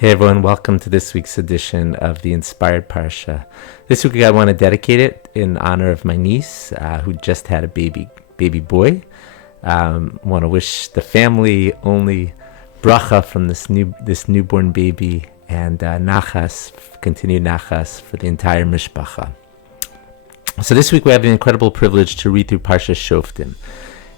Hey everyone, welcome to this week's edition of the Inspired Parsha. This week I want to dedicate it in honor of my niece who just had a baby boy. Want to wish the family only bracha from this newborn baby and continued nachas for the entire mishpacha. So this week we have the incredible privilege to read through Parshas Shoftim.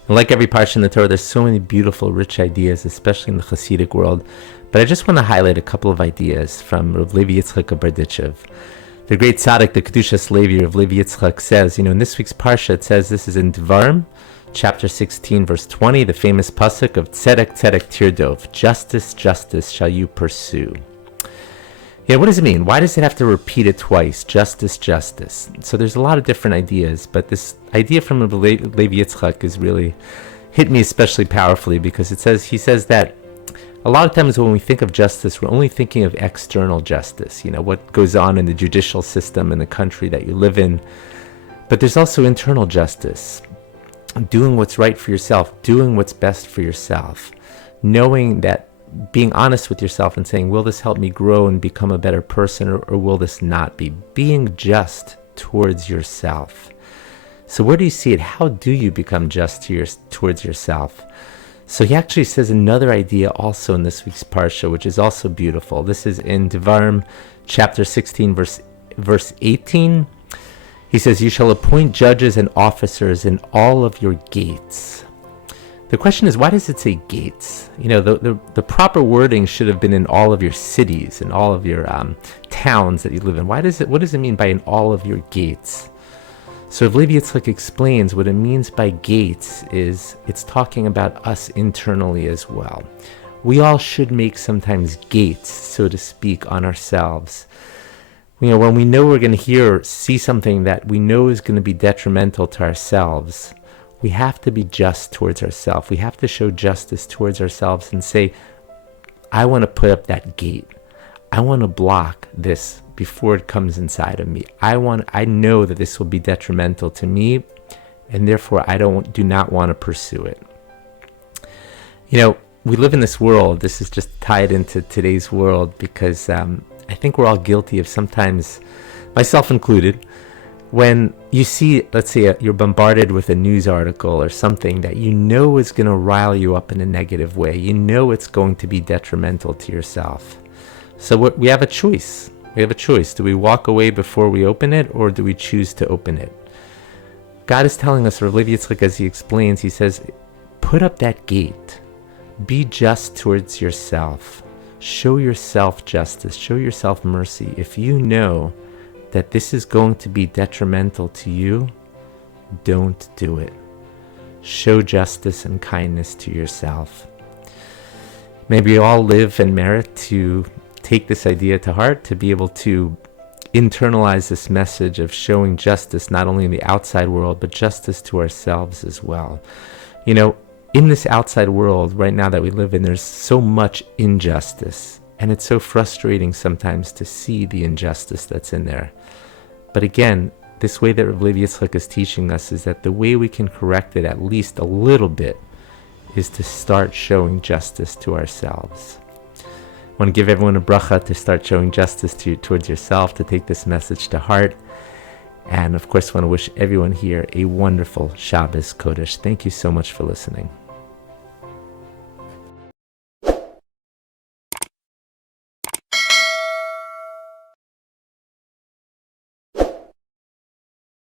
And like every parsha in the Torah, there's so many beautiful, rich ideas, especially in the Hasidic world. But I just want to highlight a couple of ideas from Rav Levi Yitzchak of Berditchev. The great tzaddik, the Kedushas Levi, Rav Levi Yitzchak says, in this week's parsha, it says, this is in Devarim, chapter 16, verse 20, the famous pasuk of Tzedek, Tzedek Tirdov, justice, justice shall you pursue. What does it mean? Why does it have to repeat it twice? Justice, justice. So there's a lot of different ideas, but this idea from Rav Levi Yitzchak is really hit me especially powerfully because he says that a lot of times when we think of justice, we're only thinking of external justice, what goes on in the judicial system in the country that you live in. But there's also internal justice, doing what's right for yourself, doing what's best for yourself, knowing that, being honest with yourself and saying, will this help me grow and become a better person, or will this not be? Being just towards yourself. So where do you see it? How do you become just towards yourself? So he actually says another idea also in this week's Parsha, which is also beautiful. This is in Devarim, chapter 16, verse 18. He says, you shall appoint judges and officers in all of your gates. The question is, why does it say gates? The proper wording should have been in all of your cities, in all of your towns that you live in. What does it mean by in all of your gates? So Rav Levi Yitzchak explains what it means by gates is it's talking about us internally as well. We all should make sometimes gates, so to speak, on ourselves. When we know we're going to hear or see something that we know is going to be detrimental to ourselves, we have to be just towards ourselves. We have to show justice towards ourselves and say, I want to put up that gate. I want to block this before it comes inside of me. I know that this will be detrimental to me, and therefore I do not want to pursue it. We live in this world. This is just tied into today's world because I think we're all guilty of sometimes, myself included, when you see, let's say, you're bombarded with a news article or something that is going to rile you up in a negative way. It's going to be detrimental to yourself. So we have a choice. Do we walk away before we open it, or do we choose to open it? God is telling us, Rav Levi Yitzchak, as he explains, he says, put up that gate. Be just towards yourself. Show yourself justice. Show yourself mercy. If you know that this is going to be detrimental to you, don't do it. Show justice and kindness to yourself. Maybe we all live and merit to take this idea to heart, to be able to internalize this message of showing justice not only in the outside world, but justice to ourselves as well. In this outside world right now that we live in, there's so much injustice. And it's so frustrating sometimes to see the injustice that's in there. But again, this way that Rav Levi Yitzchak is teaching us is that the way we can correct it at least a little bit is to start showing justice to ourselves. I want to give everyone a bracha to start showing justice towards yourself, to take this message to heart. And of course, I want to wish everyone here a wonderful Shabbos Kodesh. Thank you so much for listening.